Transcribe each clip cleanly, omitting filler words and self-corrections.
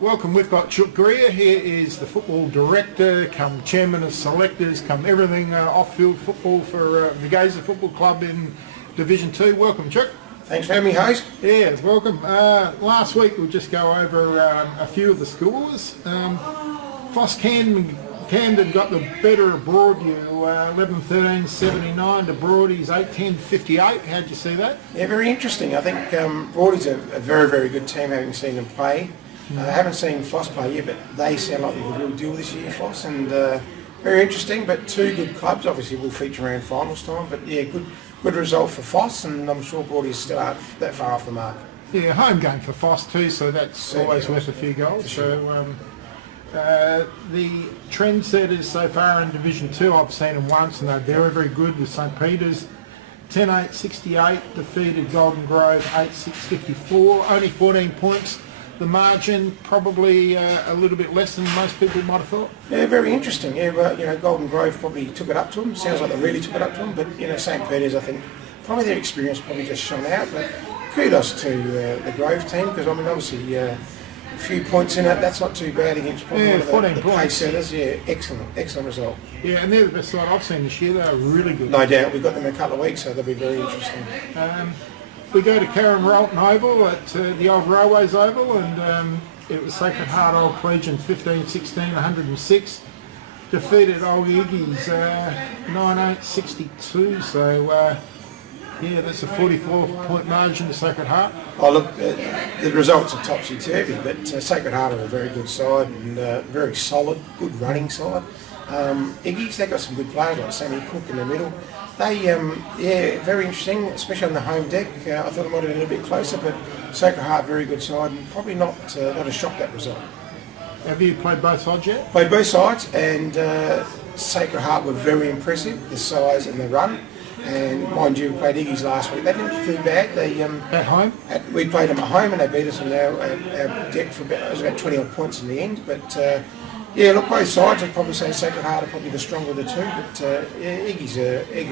Welcome, we've got Chook Greer. Here is the football director, come chairman of selectors, come everything off-field football for the Gaza Football Club in Division 2. Welcome, Chook. Thanks for having me, host. Yeah, welcome. Last week we'll just go over a few of the scores. PHOS Camden got the better of Broadview, 11-13-79 to Broadie's 8-10-58. How'd you see that? Yeah, very interesting. I think Broadie's a very, very good team, having seen them play. I haven't seen PHOS play yet, but they sound like they've got a real deal this year, PHOS, and very interesting. But two good clubs, obviously, will feature around finals time. But yeah, good result for PHOS, and I'm sure Broadie's still aren't that far off the mark. Yeah, home game for PHOS too, so that's always worth a few goals. Sure. So the trendsetters so far in Division 2, I've seen them once, and they're very, very good with St Peter's. 10-8-68 defeated Golden Grove 8-6-54, only 14 points. The margin probably a little bit less than most people might have thought. Yeah, very interesting. Yeah, but Golden Grove probably took it up to them. Sounds like they really took it up to them. But St Peter's, I think, probably their experience probably just shone out. But kudos to the Grove team, because I mean, obviously a few points in it. That's not too bad against probably one of the pace setters. Yeah, excellent result. Yeah, and they're the best side I've seen this year. They're really good. No doubt. We've got them in a couple of weeks, so they'll be very interesting. We go to CATERER Oval at the old Railways Oval, and it was Sacred Heart Old Collegian 15-16, 106. Defeated Old Iggy's 9-8-62, so yeah, that's a 44-point margin to Sacred Heart. Oh look, the results are topsy-turvy, but Sacred Heart are a very good side and very solid, good running side. Iggy's, they've got some good players like Sammy Cook in the middle. They, yeah, very interesting, especially on the home deck. I thought it might have been a little bit closer, but Sacred Heart, very good side, and probably not a shock, that result. Have you played both sides yet? Played both sides, and Sacred Heart were very impressive, the size and the run. And mind you, we played Iggy's last week. They didn't do too bad. They at home. We played them at home, and they beat us on our deck for it was about 20 odd points in the end. But yeah, look, both sides. I'd probably say Sacred Heart are probably the stronger of the two. But yeah, Iggy's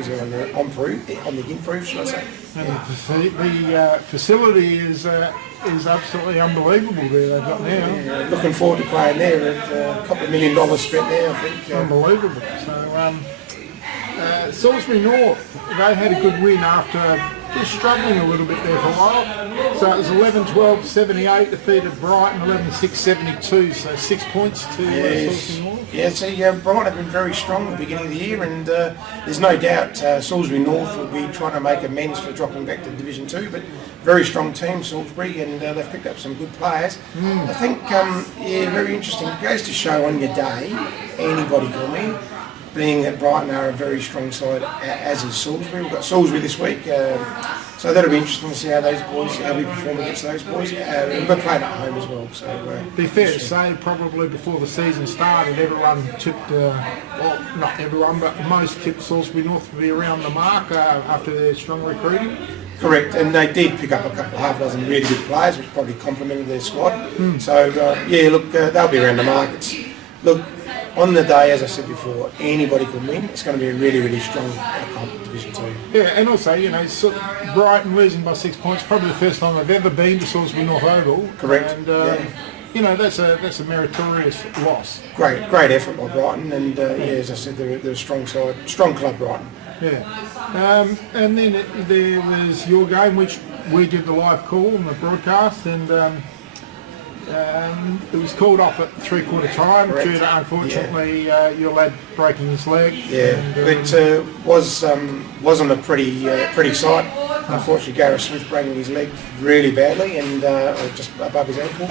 are on the improve, should I say? Yeah. The facility is absolutely unbelievable there they've got now. Yeah, looking forward to playing there. A couple of $1 million spent there, I think. Unbelievable. So. Salisbury North, they had a good win after just struggling a little bit there for a while. So it was 11-12-78, defeated Brighton 11-6-72, so 6 points to Salisbury North. Yeah, see, Brighton have been very strong at the beginning of the year, and there's no doubt Salisbury North will be trying to make amends for dropping back to Division 2, but very strong team, Salisbury, and they've picked up some good players. I think, yeah, very interesting. It goes to show on your day, anybody can win. Being that Brighton are a very strong side, as is Salisbury. We've got Salisbury this week, so that'll be interesting to see how we perform against those boys. We're playing at home as well. So, be fair to say, probably before the season started, everyone tipped, well, not everyone, but most tipped Salisbury North to be around the mark after their strong recruiting. Correct, and they did pick up half a dozen really good players, which probably complemented their squad. So, yeah, look, they'll be around the markets. Look, on the day, as I said before, anybody can win. It's going to be a really, really strong outcome in Division 2. Yeah, and also, Brighton losing by 6 points, probably the first time they've ever been to Salisbury North Oval. Correct. And, that's a meritorious loss. Great effort by Brighton, and yeah, as I said, they're a strong side, strong club, Brighton. Yeah. And then there was your game, which we did the live call on the broadcast, and it was called off at three-quarter time due to, unfortunately, your lad breaking his leg. Yeah, and, it wasn't a pretty sight. Unfortunately, Gareth Smith breaking his leg really badly and just above his ankle.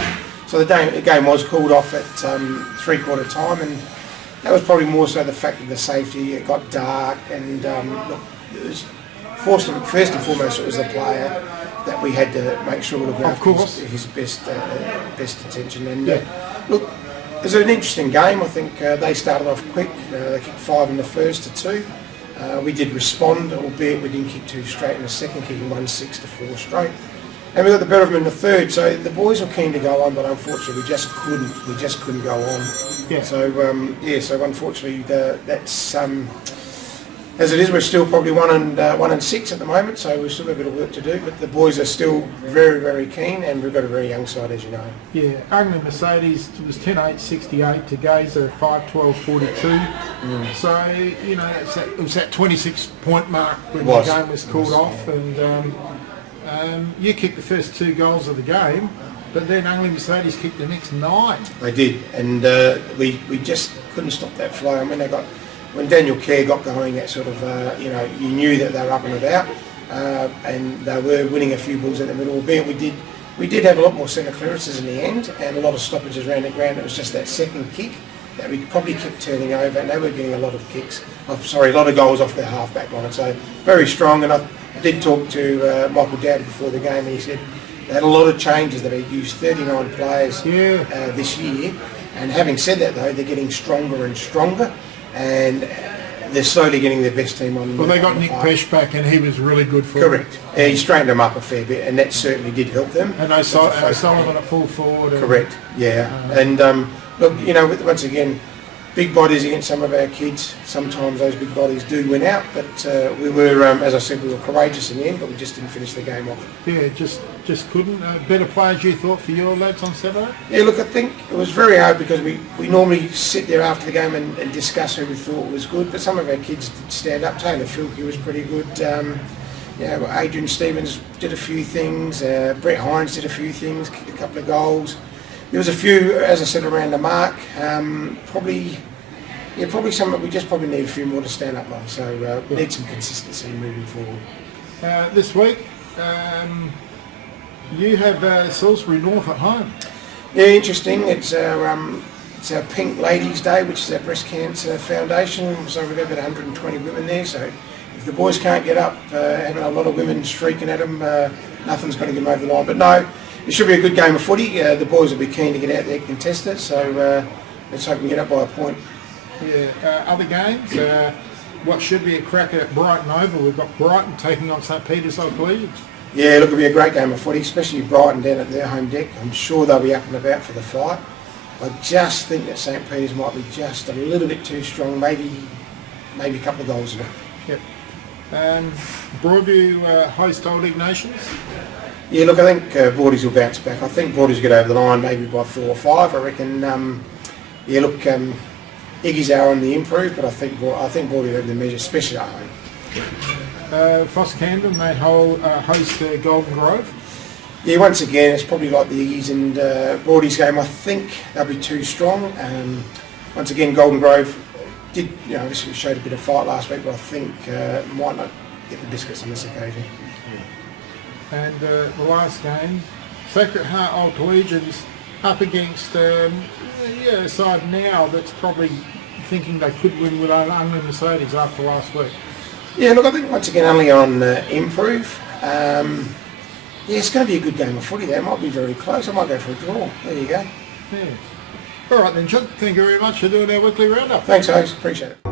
So the game was called off at three-quarter time, and that was probably more so the fact of the safety. It got dark, and look, it was first and foremost it was the player that we had to make sure we looked after his best attention. And look, it was an interesting game. I think they started off quick. They kicked 5 in the first to 2. We did respond, albeit we didn't kick 2 straight in the second, kicking 1-6 to 4 straight. And we got the better of them in the third. So the boys were keen to go on, but unfortunately we just couldn't go on. Yeah. So so unfortunately that's. As it is, we're still probably 1-6 at the moment, so we've still got a bit of work to do. But the boys are still very, very keen, and we've got a very young side, as you know. Yeah, Unley Mercedes was 10-8-68 to Gaza 5-12-42. So you know it was that 26-point mark when the game was called off, and you kicked the first 2 goals of the game, but then Unley Mercedes kicked the next 9. They did, and we just couldn't stop that flow. I mean, when Daniel Kerr got going, that sort of, you knew that they were up and about, and they were winning a few balls in the middle. Albeit we did have a lot more centre clearances in the end, and a lot of stoppages around the ground. It was just that second kick that we probably kept turning over, and they were getting a lot of a lot of goals off their half-back line. So very strong, and I did talk to Michael Dowdy before the game, and he said they had a lot of changes. That had used 39 players this year, and having said that though, they're getting stronger and stronger, and they're slowly getting their best team on. Well, they got Nick Pesh back, and he was really good for them. Correct. He straightened them up a fair bit, and that certainly did help them. And they Sullivan at full forward. Correct. Yeah. And look, once again, big bodies against some of our kids. Sometimes those big bodies do win out, but we were, as I said, we were courageous in the end, but we just didn't finish the game off. Yeah, just couldn't. Better players, you thought, for your lads on Saturday? Yeah, look, I think it was very hard because we normally sit there after the game and discuss who we thought was good, but some of our kids did stand up. Taylor Filkey was pretty good. Adrian Stevens did a few things. Brett Hines did a few things, kicked a couple of goals. There was a few, as I said, around the mark. Probably some. We just probably need a few more to stand up by. So we need some consistency moving forward. This week, you have Salisbury North at home. Yeah, interesting. It's our Pink Ladies Day, which is our breast cancer foundation. So we've got about 120 women there. So if the boys can't get up, having a lot of women streaking at them, nothing's going to get them over the line. But no. It should be a good game of footy. The boys will be keen to get out there and contest it, so let's hope we can get up by a point. Yeah, other games, what should be a cracker at Brighton Oval. We've got Brighton taking on St Peter's, I believe. Yeah, look, it'll be a great game of footy, especially Brighton down at their home deck. I'm sure they'll be up and about for the fight. I just think that St Peter's might be just a little bit too strong, maybe a couple of goals in it. Yep. Broadview host Old Ignatians. Yeah, look, I think Broadies will bounce back. I think Broadies will get over the line maybe by 4 or 5. I reckon. Iggy's are on the improve, but I think Broadie will have the measure, especially at home. PHOS Camden, they host Golden Grove. Yeah, once again, it's probably like the Iggy's and Broadies game. I think they'll be too strong. Once again, Golden Grove did, obviously showed a bit of fight last week, but I think might not get the biscuits on this occasion. And the last game, Sacred Heart Old Collegians up against a side now that's probably thinking they could win with Unley Mercedes after last week. Yeah, look, I think once again Unley are on improve. It's going to be a good game of footy there. It might be very close. I might go for a draw. There you go. Yeah. All right then, Chook. Thank you very much for doing our weekly roundup. Thanks, Hayes. Appreciate it.